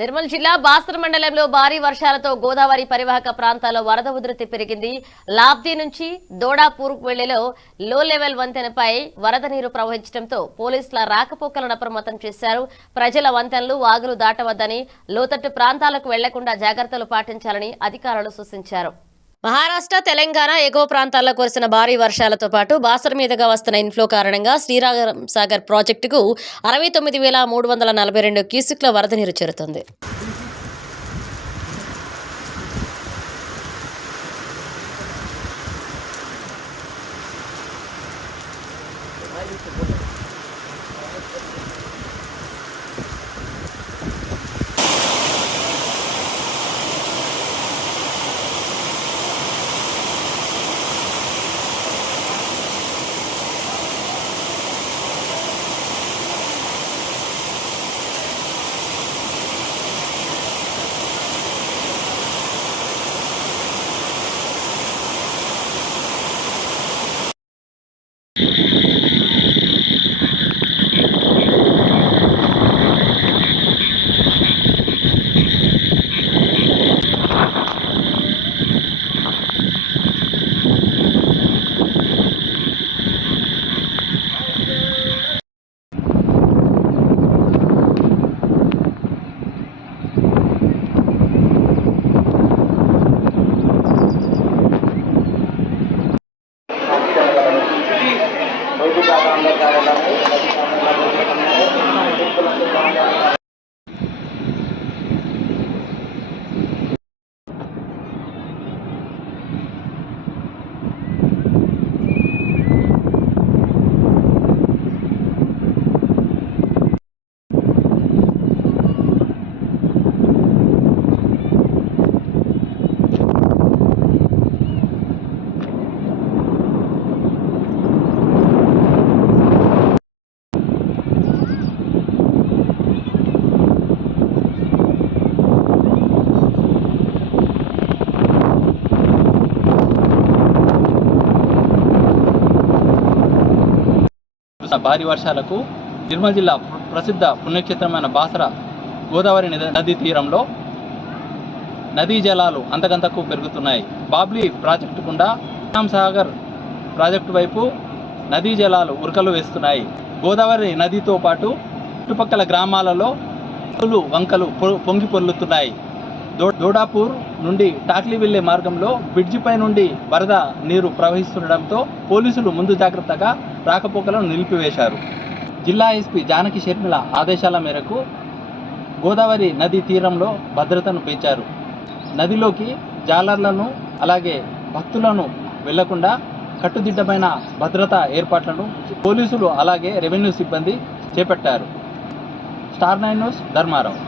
నిర్మల్ జిల్లా బాసర మండలంలో భారీ వర్షాలతో గోదావరి పరివాహక ప్రాంతాల్లో వరద ఉధృతి పెరిగింది. లాబ్ది నుంచి దోడాపూర్ వెళ్లేలో లో లెవెల్ వంతెనపై వరద నీరు ప్రవహించడంతో పోలీసుల రాకపోకలను అప్రమత్తం చేశారు. ప్రజల వంతెనలు వాగులు దాటవద్దని, లోతట్టు ప్రాంతాలకు వెళ్లకుండా జాగ్రత్తలు పాటించాలని అధికారులు సూచించారు. మహారాష్ట్ర, తెలంగాణ ఎగువ ప్రాంతాల్లో కురిసిన భారీ వర్షాలతో పాటు బాసర మీదుగా వస్తున్న ఇన్ఫ్లో కారణంగా శ్రీరామ్ సాగర్ ప్రాజెక్టుకు 69,342 క్యూసెక్ల వరద నీరు చేరుతోంది. భారీ వర్షాలకు నిర్మల్ జిల్లా ప్రసిద్ధ పుణ్యక్షేత్రమైన బాసర గోదావరి నదీ తీరంలో నదీ జలాలు అంతకంతకు పెరుగుతున్నాయి. బాబ్లీ ప్రాజెక్టు గుండా శ్రీరామ్ సాగర్ ప్రాజెక్టు వైపు నదీ జలాలు ఉరకలు వేస్తున్నాయి. గోదావరి నదితో పాటు చుట్టుపక్కల గ్రామాలలో వంకలు పొంగి పొర్లుతున్నాయి. దోడాపూర్ నుండి టాక్లీ వెళ్లే మార్గంలో బ్రిడ్జిపై నుండి వరద నీరు ప్రవహిస్తుండటంతో పోలీసులు ముందు జాగ్రత్తగా రాకపోకలను నిలిపివేశారు. జిల్లా ఎస్పీ జానకి షర్మిల ఆదేశాల మేరకు గోదావరి నదీ తీరంలో భద్రతను పెంచారు. నదిలోకి జాలర్లను అలాగే భక్తులను వెళ్లకుండా కట్టుదిట్టమైన భద్రతా ఏర్పాట్లను పోలీసులు అలాగే రెవెన్యూ సిబ్బంది చేపట్టారు. Star 9 news Dharmarao.